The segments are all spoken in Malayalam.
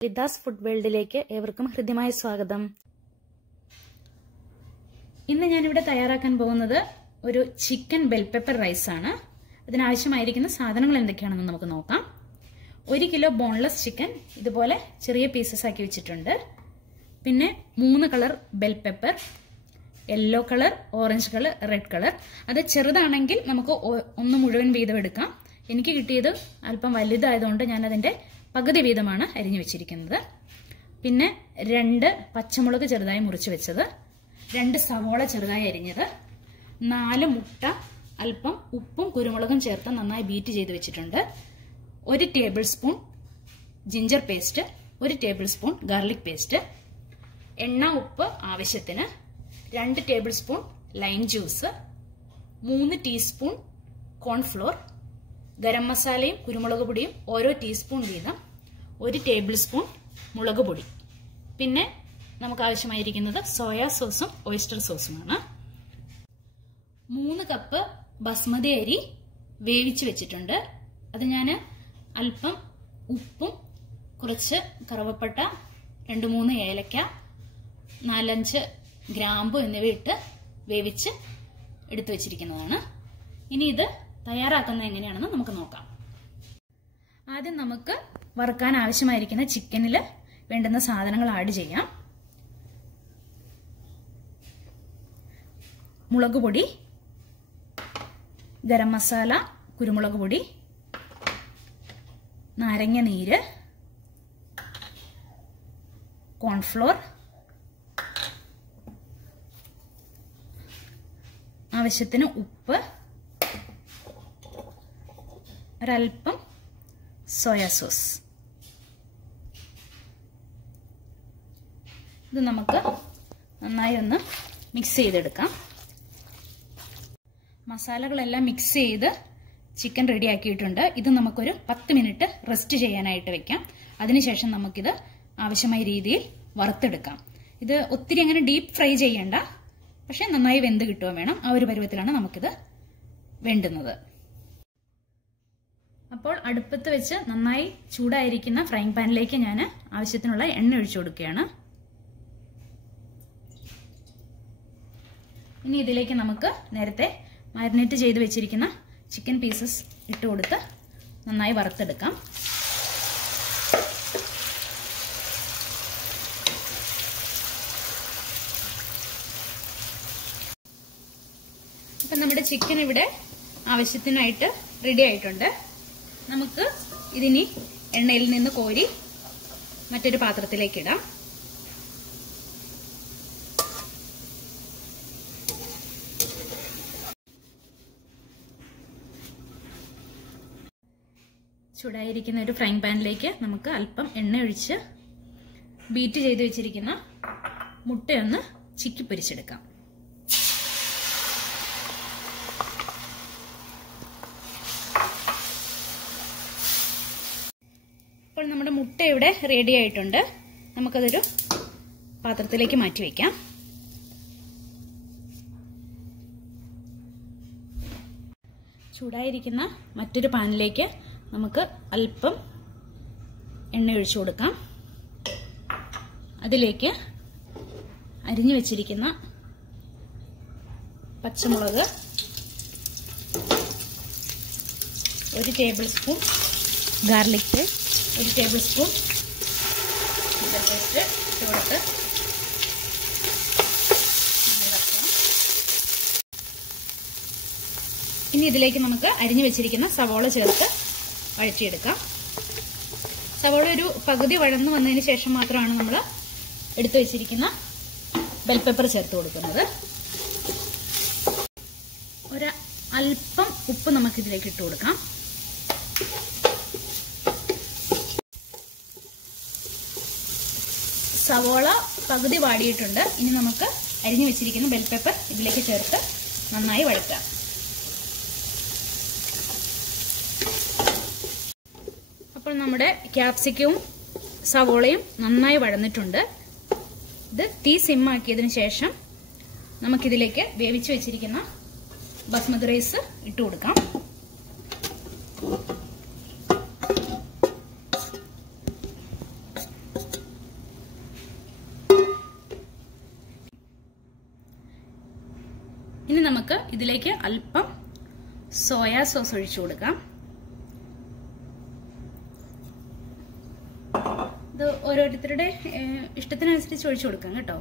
LITHA'S ഫുഡ് വേൾഡിലേക്ക് ഏവർക്കും ഹൃദ്യമായ സ്വാഗതം. ഇന്ന് ഞാനിവിടെ തയ്യാറാക്കാൻ പോകുന്നത് ഒരു ചിക്കൻ ബെൽ പെപ്പർ റൈസ് ആണ്. അതിനാവശ്യമായിരിക്കുന്ന സാധനങ്ങൾ എന്തൊക്കെയാണെന്ന് നമുക്ക് നോക്കാം. 1 കിലോ ബോൺലെസ് ചിക്കൻ ഇതുപോലെ ചെറിയ പീസസ് ആക്കി വെച്ചിട്ടുണ്ട്. പിന്നെ 3 colour bell pepper, yellow colour, orange colour, red colour. അത് ചെറുതാണെങ്കിൽ നമുക്ക് ഒന്ന് മുഴുവൻ വീതം എടുക്കാം. എനിക്ക് കിട്ടിയത് അല്പം വലുതായതുകൊണ്ട് ഞാൻ അതിന്റെ പകുതി വീതമാണ് അരിഞ്ഞു വെച്ചിരിക്കുന്നത്. പിന്നെ 2 പച്ചമുളക് ചെറുതായി മുറിച്ച് വെച്ചത്, 2 സവോള ചെറുതായി അരിഞ്ഞത്, 4 മുട്ട അല്പം ഉപ്പും കുരുമുളകും ചേർത്ത് നന്നായി ബീറ്റ് ചെയ്ത് വെച്ചിട്ടുണ്ട്, 1 table spoon ginger paste, 1 table spoon garlic paste, എണ്ണ ഉപ്പ് ആവശ്യത്തിന്, 2 table spoon lime juice, 3 teaspoon cornflour, garam മസാലയും കുരുമുളക് പൊടിയും ഓരോ ടീസ്പൂൺ വീതം, 1 ടേബിൾ സ്പൂൺ മുളക് പൊടി. പിന്നെ നമുക്ക് ആവശ്യമായിരിക്കുന്നത് സോയാ സോസും ഓയിസ്റ്റർ സോസുമാണ്. 3 കപ്പ് ബസ്മതി അരി വേവിച്ച് വെച്ചിട്ടുണ്ട്. അത് ഞാൻ അല്പം ഉപ്പും കുറച്ച് കറുവപ്പട്ട, 2-3 ഏലക്ക, 4-5 ഗ്രാമ്പു എന്നിവ ഇട്ട് വേവിച്ച് എടുത്തു വെച്ചിരിക്കുന്നതാണ്. ഇനി ഇത് തയ്യാറാക്കുന്നത് എങ്ങനെയാണെന്ന് നമുക്ക് നോക്കാം. ആദ്യം നമുക്ക് വറുക്കാൻ ആവശ്യമായിരിക്കുന്ന ചിക്കനിൽ വേണ്ടുന്ന സാധനങ്ങൾ ആഡ് ചെയ്യാം. മുളക് പൊടി, ഗരം മസാല, കുരുമുളക് പൊടി, നാരങ്ങ നീര്, കോൺഫ്ലോർ, ആവശ്യത്തിന് ഉപ്പ്, ഒരൽപ്പം സോയാ സോസ്. ഇത് നമുക്ക് നന്നായി ഒന്ന് മിക്സ് ചെയ്തെടുക്കാം. മസാലകളെല്ലാം മിക്സ് ചെയ്ത് ചിക്കൻ റെഡി ആക്കിയിട്ടുണ്ട്. ഇത് നമുക്കൊരു 10 മിനിറ്റ് റെസ്റ്റ് ചെയ്യാനായിട്ട് വെക്കാം. അതിനുശേഷം നമുക്കിത് ആവശ്യമായ രീതിയിൽ വറുത്തെടുക്കാം. ഇത് ഒത്തിരി അങ്ങനെ ഡീപ്പ് ഫ്രൈ ചെയ്യേണ്ട, പക്ഷെ നന്നായി വെന്ത് കിട്ടുകയും വേണം. ആ ഒരു പരുവത്തിലാണ് നമുക്കിത് വേണ്ടുന്നത്. അപ്പോൾ അടുപ്പത്ത് വെച്ച് നന്നായി ചൂടായിരിക്കുന്ന ഫ്രൈങ് പാനിലേക്ക് ഞാൻ ആവശ്യത്തിനുള്ള എണ്ണ ഒഴിച്ചു കൊടുക്കുകയാണ്. ഇനി ഇതിലേക്ക് നമുക്ക് നേരത്തെ മാരിനേറ്റ് ചെയ്ത് വെച്ചിരിക്കുന്ന ചിക്കൻ പീസസ് ഇട്ട് കൊടുത്ത് നന്നായി വറുത്തെടുക്കാം. അപ്പം നമ്മുടെ ചിക്കൻ ഇവിടെ ആവശ്യത്തിനായിട്ട് റെഡി ആയിട്ടുണ്ട്. നമുക്ക് ഇതിനി എണ്ണയിൽ നിന്ന് കോരി മറ്റൊരു പാത്രത്തിലേക്ക് ഇടാം. ചൂടായിരിക്കുന്ന ഒരു ഫ്രൈങ് പാനിലേക്ക് നമുക്ക് അല്പം എണ്ണ ഒഴിച്ച് ബീറ്റ് ചെയ്ത് വെച്ചിരിക്കുന്ന മുട്ടയൊന്ന് ചിക്കി പൊരിച്ചെടുക്കാം. ഇപ്പോൾ നമ്മുടെ മുട്ട ഇവിടെ റെഡി ആയിട്ടുണ്ട്. നമുക്കതൊരു പാത്രത്തിലേക്ക് മാറ്റി വയ്ക്കാം. ചൂടായിരിക്കുന്ന മറ്റൊരു പാനിലേക്ക് നമുക്ക് അല്പം എണ്ണ ഒഴിച്ചു കൊടുക്കാം. അതിലേക്ക് അരിഞ്ഞു വെച്ചിരിക്കുന്ന പച്ചമുളക്, 1 table spoon garlic paste, 1 table spoon ginger paste ഇട്ട് കൊടുത്ത് ഇനി ഇതിലേക്ക് നമുക്ക് അരിഞ്ഞു വെച്ചിരിക്കുന്ന സവോള ചേർത്ത് വഴറ്റിയെടുക്കാം. സവോള ഒരു പകുതി വഴന്നു വന്നതിന് ശേഷം മാത്രമാണ് നമ്മൾ എടുത്തു വെച്ചിരിക്കുന്ന ബെൽ പെപ്പർ ചേർത്ത് കൊടുക്കുന്നത്. അല്പം ഉപ്പ് നമുക്കിതിലേക്ക് ഇട്ട് കൊടുക്കാം. സവോള പകുതി വാടിയിട്ടുണ്ട്. ഇനി നമുക്ക് അരിഞ്ഞു വെച്ചിരിക്കുന്ന ബെൽ പെപ്പർ ഇതിലേക്ക് ചേർത്ത് നന്നായി വഴറ്റാം. അപ്പോൾ നമ്മുടെ ക്യാപ്സിക്കവും സവോളയും നന്നായി വഴന്നിട്ടുണ്ട്. ഇത് തീ സിമ്മാക്കിയതിനു ശേഷം നമുക്കിതിലേക്ക് വേവിച്ചു വെച്ചിരിക്കുന്ന ബസ്മതി റൈസ് ഇട്ട് കൊടുക്കാം. ഇനി നമുക്ക് ഇതിലേക്ക് അല്പം സോയാ സോസ് ഒഴിച്ചു കൊടുക്കാം. ഇത് ഓരോരുത്തരുടെ ഇഷ്ടത്തിനനുസരിച്ച് ഒഴിച്ചു കൊടുക്കാം കേട്ടോ.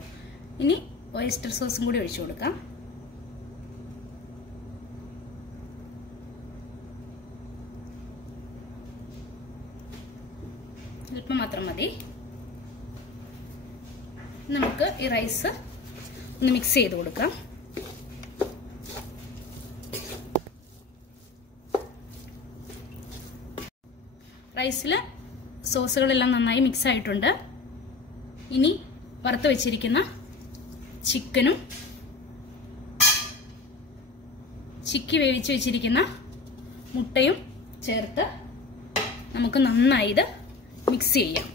ഇനി ഓയിസ്റ്റർ സോസും കൂടി ഒഴിച്ചു കൊടുക്കാം. അല്പം മാത്രം മതി. നമുക്ക് ഈ റൈസ് ഒന്ന് മിക്സ് ചെയ്ത് കൊടുക്കാം. റൈസിൽ സോസുകളെല്ലാം നന്നായി മിക്സ് ആയിട്ടുണ്ട്. ഇനി വറുത്ത് വെച്ചിരിക്കുന്ന ചിക്കനും ചിക്കി വേവിച്ച് വെച്ചിരിക്കുന്ന മുട്ടയും ചേർത്ത് നമുക്ക് നന്നായി ഇത് മിക്സ് ചെയ്യാം.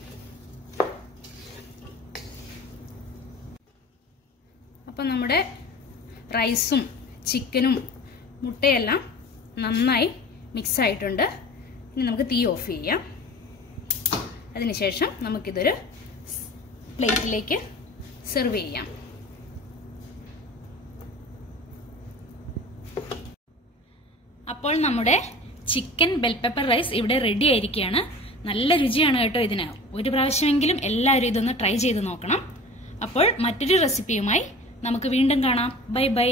അപ്പം നമ്മുടെ റൈസും ചിക്കനും മുട്ടയെല്ലാം നന്നായി മിക്സ് ആയിട്ടുണ്ട്. ഇനി നമുക്ക് തീ ഓഫ് ചെയ്യാം. അതിനുശേഷം നമുക്കിതൊരു പ്ലേറ്റിലേക്ക് സെർവ് ചെയ്യാം. അപ്പോൾ നമ്മുടെ ചിക്കൻ ബെൽ പെപ്പർ റൈസ് ഇവിടെ റെഡി ആയിരിക്കുകയാണ്. നല്ല രുചിയാണ് കേട്ടോ ഇതിന്. ഒരു പ്രാവശ്യമെങ്കിലും എല്ലാവരും ഇതൊന്ന് ട്രൈ ചെയ്ത് നോക്കണം. അപ്പോൾ മറ്റൊരു റെസിപ്പിയുമായി നമുക്ക് വീണ്ടും കാണാം. Bye bye.